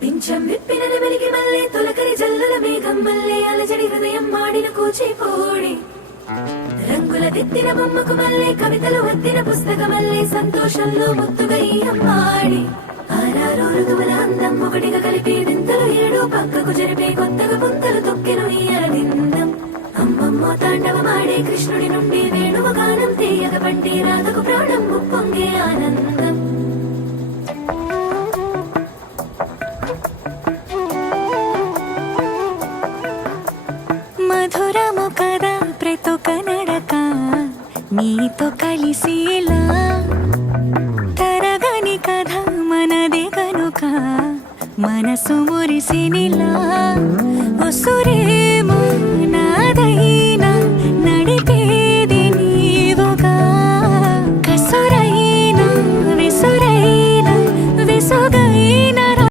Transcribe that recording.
పింఛం విప్పిన నెమలికి మల్లె తొలకరి జల్లుల మేఘం మల్లె అలజడి హృదయం మాడిన కూచిపోడి రంగుల దిద్దిన బొమ్మకు మల్లె కవితలు వద్దిన పుస్తక మల్లె సంతోషంలో ముత్తుగా ఈ అమ్మాడి ఆరారు ఋతువుల అందం ఒకటిగా కలిపి వింతలు ఏడు పక్కకు జరిపే కొత్తగా పుంతలు తొక్కెను ఈ అరవిందం అమ్మమ్మో తాండవమాడే కృష్ణుడి నుండి వేణువ గానం తీయగ పండి రాధకు ప్రాణం ఉప్పొంగే ఆనందం మధురము కదా ప్రతొక నడక నీతో కలిసేలా తరగని కథ మనదే కనుక మనసు మురిసినిలా ఉసురేమో నాదైనా